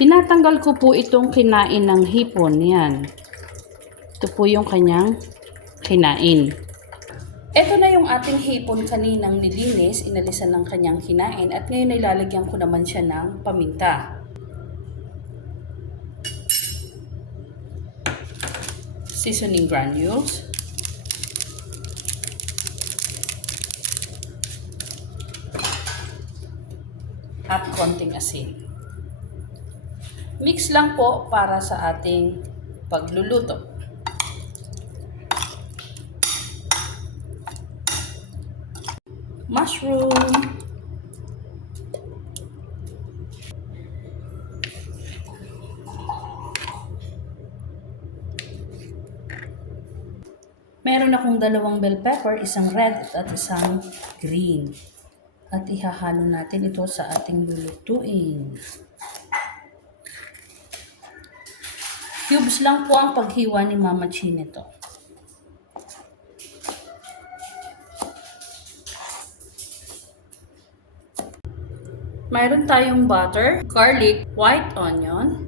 Tinatanggal ko po itong kinain ng hipon. Yan. Ito po yung kanyang kinain. Ito na yung ating hipon kaninang nilinis, inalisan ng kanyang kinain at ngayon ay lalagyan ko naman siya ng paminta. Seasoning granules. At konting asin. Mix lang po para sa ating pagluluto. Mushroom. Meron akong dalawang bell pepper, isang red at isang green. At ihahalo natin ito sa ating lulutuin. Cubes lang po ang paghiwa ni Mama Chi nito. Mayroon tayong butter, garlic, white onion,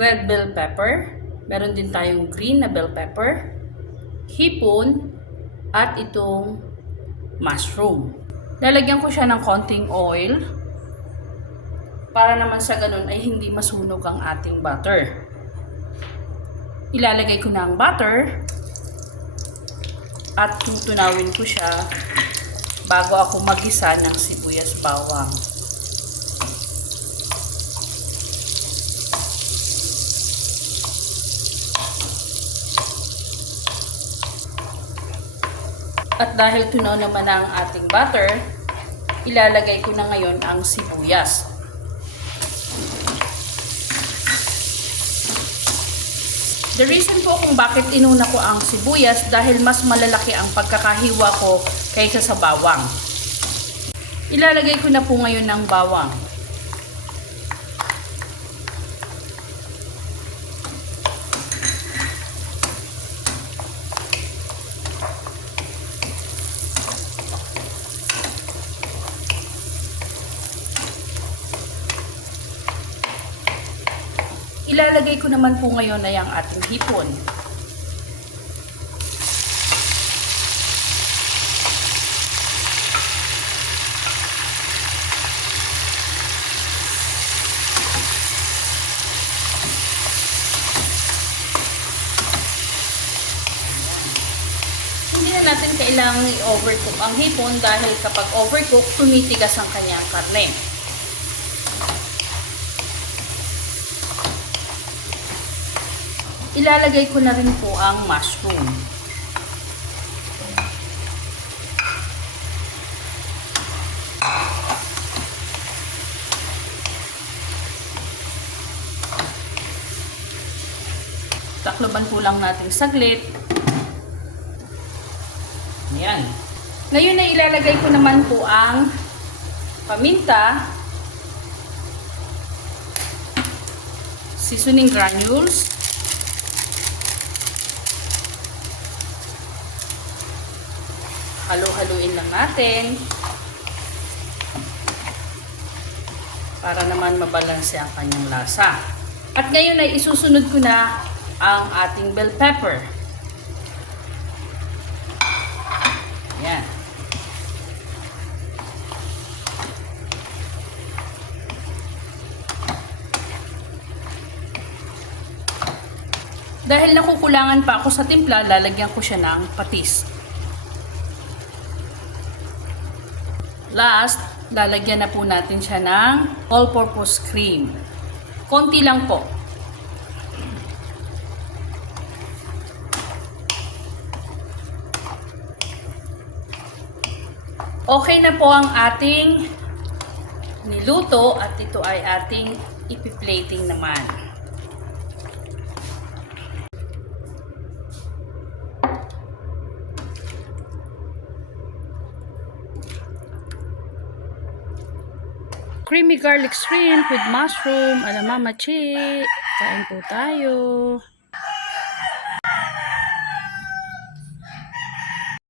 red bell pepper, meron din tayong green na bell pepper, hipon, at itong mushroom. Lalagyan ko siya ng konting oil para naman sa ganun ay hindi masunog ang ating butter. Ilalagay ko na ang butter at tutunawin ko siya bago ako magisa ng sibuyas bawang. At dahil tunaw naman ang ating butter, ilalagay ko na ngayon ang sibuyas. The reason po kung bakit inuna ko ang sibuyas dahil mas malalaki ang pagkakahiwa ko kaysa sa bawang. Ilalagay ko na po ngayon ng bawang. Ilalagay ko naman po ngayon ay ang ating hipon. Hindi na natin kailangang i-overcook ang hipon dahil kapag overcook, tumitigas ang kanyang karne. Ilalagay ko na rin po ang mushroom. Takloban po lang natin saglit. Ayan. Ngayon na ilalagay ko naman po ang paminta, seasoning granules, halo-haluin lang natin para naman mabalanse ang kanyang lasa. At ngayon ay isusunod ko na ang ating bell pepper. Yan. Dahil nakukulangan pa ako sa timpla, lalagyan ko siya ng patis. Last, lalagyan na po natin siya ng all-purpose cream. Konti lang po. Okay na po ang ating niluto at ito ay ating ipi-plating naman. Creamy garlic shrimp with mushroom. Ala Mama Chi. Kain po tayo.